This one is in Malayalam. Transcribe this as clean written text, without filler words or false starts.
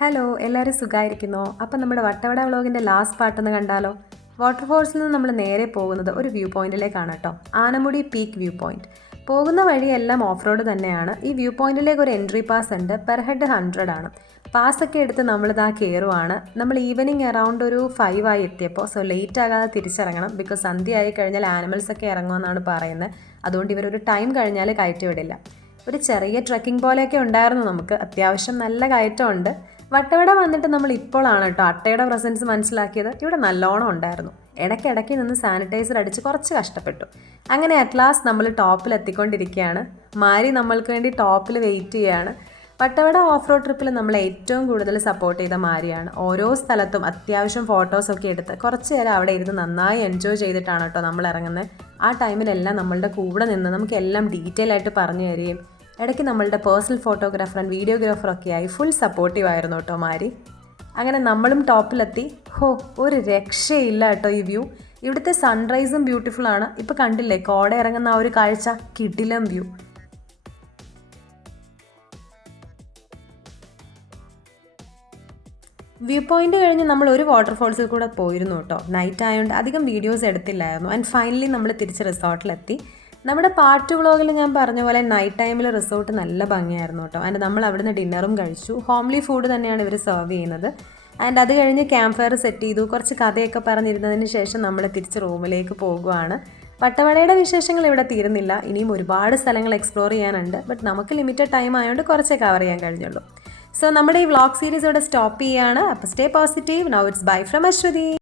ഹലോ, എല്ലാവരും സുഖമായിരിക്കുന്നോ? അപ്പം നമ്മുടെ വട്ടവട വ്ളോഗിൻ്റെ ലാസ്റ്റ് പാർട്ടൊന്ന് കണ്ടാലോ? വാട്ടർഫോൾസിൽ നിന്ന് നമ്മൾ നേരെ പോകുന്നത് ഒരു വ്യൂ പോയിന്റിലേക്കാണ് കേട്ടോ. Anamudi peak view point. പോകുന്ന വഴിയെല്ലാം ഓഫ് റോഡ് തന്നെയാണ്. ഈ വ്യൂ പോയിന്റിലേക്ക് ഒരു എൻട്രി പാസ് ഉണ്ട്. പെർ ഹെഡ് 100 ആണ്. പാസ്സൊക്കെ എടുത്ത് നമ്മളിതാ കയറുവാണ്. നമ്മൾ ഈവനിങ് അറൗണ്ട് ഒരു 5 ആയി എത്തിയപ്പോൾ. സോ ലേറ്റ് ആകാതെ തിരിച്ചിറങ്ങണം. ബിക്കോസ് സന്ധ്യ ആയി കഴിഞ്ഞാൽ ആനിമൽസൊക്കെ ഇറങ്ങുമെന്നാണ് പറയുന്നത്. അതുകൊണ്ട് ഇവരൊരു ടൈം കഴിഞ്ഞാൽ കയറ്റി വിടില്ല. ഒരു ചെറിയ ട്രക്കിംഗ് പോലെയൊക്കെ ഉണ്ടായിരുന്നു നമുക്ക്. അത്യാവശ്യം നല്ല കയറ്റമുണ്ട്. വട്ടവട വന്നിട്ട് നമ്മൾ ഇപ്പോഴാണ് കേട്ടോ അട്ടയുടെ പ്രസൻസ് മനസ്സിലാക്കിയത്. ഇവിടെ നല്ലോണം ഉണ്ടായിരുന്നു. ഇടയ്ക്കിടയ്ക്ക് നിന്ന് സാനിറ്റൈസർ അടിച്ച് കുറച്ച് കഷ്ടപ്പെട്ടു. അങ്ങനെ അറ്റ്ലാസ്റ്റ് നമ്മൾ ടോപ്പിൽ എത്തിക്കൊണ്ടിരിക്കുകയാണ്. മാരി നമ്മൾക്ക് വേണ്ടി ടോപ്പിൽ വെയിറ്റ് ചെയ്യുകയാണ്. വട്ടവട ഓഫ് റോഡ് ട്രിപ്പിൽ നമ്മൾ ഏറ്റവും കൂടുതൽ സപ്പോർട്ട് ചെയ്ത മാരിയാണ്. ഓരോ സ്ഥലത്തും അത്യാവശ്യം ഫോട്ടോസൊക്കെ എടുത്ത് കുറച്ച് നേരം അവിടെ ഇരുന്ന് നന്നായി എൻജോയ് ചെയ്തിട്ടാണ് കേട്ടോ നമ്മൾ ഇറങ്ങുന്നത്. ആ ടൈമിലെല്ലാം നമ്മളുടെ കൂടെ നിന്ന് നമുക്കെല്ലാം ഡീറ്റെയിൽ ആയിട്ട് പറഞ്ഞു തരികയും ഇടയ്ക്ക് നമ്മളുടെ പേഴ്സണൽ ഫോട്ടോഗ്രാഫർ ആൻഡ് വീഡിയോഗ്രാഫറൊക്കെ ആയി ഫുൾ സപ്പോർട്ടീവ് ആയിരുന്നു കേട്ടോ മാരി. അങ്ങനെ നമ്മളും ടോപ്പിലെത്തി. ഒരു രക്ഷയില്ല കേട്ടോ ഈ വ്യൂ. ഇവിടുത്തെ സൺറൈസും ബ്യൂട്ടിഫുൾ ആണ്. ഇപ്പോൾ കണ്ടില്ലേ കോട ഇറങ്ങുന്ന ആ ഒരു കാഴ്ച, കിടിലം വ്യൂ. വ്യൂ പോയിന്റ് കഴിഞ്ഞ് നമ്മൾ ഒരു വാട്ടർഫോൾസിൽ കൂടെ പോയിരുന്നു കേട്ടോ. നൈറ്റ് ആയതുകൊണ്ട് അധികം വീഡിയോസ് എടുത്തില്ലായിരുന്നു. ആൻഡ് ഫൈനലി നമ്മൾ തിരിച്ച് റിസോർട്ടിലെത്തി. നമ്മുടെ പാർട്ട് വ്ളോഗിൽ ഞാൻ പറഞ്ഞ പോലെ നൈറ്റ് ടൈമിൽ റിസോർട്ട് നല്ല ഭംഗിയായിരുന്നു കേട്ടോ. ആൻഡ് നമ്മൾ അവിടുന്ന് ഡിന്നറും കഴിച്ചു. ഹോംലി ഫുഡ് തന്നെയാണ് ഇവർ സെർവ് ചെയ്യുന്നത്. ആൻഡ് അത് കഴിഞ്ഞ് ക്യാമ്പ് ഫയർ സെറ്റ് ചെയ്തു. കുറച്ച് കഥയൊക്കെ പറഞ്ഞിരുന്നതിന് ശേഷം നമ്മൾ തിരിച്ച് റൂമിലേക്ക് പോകുകയാണ്. വട്ടവടയുടെ വിശേഷങ്ങൾ ഇവിടെ തീരുന്നില്ല. ഇനിയും ഒരുപാട് സ്ഥലങ്ങൾ എക്സ്പ്ലോർ ചെയ്യാനുണ്ട്. ബട്ട് നമുക്ക് ലിമിറ്റഡ് ടൈം ആയതുകൊണ്ട് കുറച്ചേ കവർ ചെയ്യാൻ കഴിഞ്ഞുള്ളൂ. സോ നമ്മുടെ ഈ വ്ളോഗ് സീരീസ് ഇവിടെ സ്റ്റോപ്പ് ചെയ്യുകയാണ്. അപ്പോൾ stay positive. Now it's bye from Aswathy.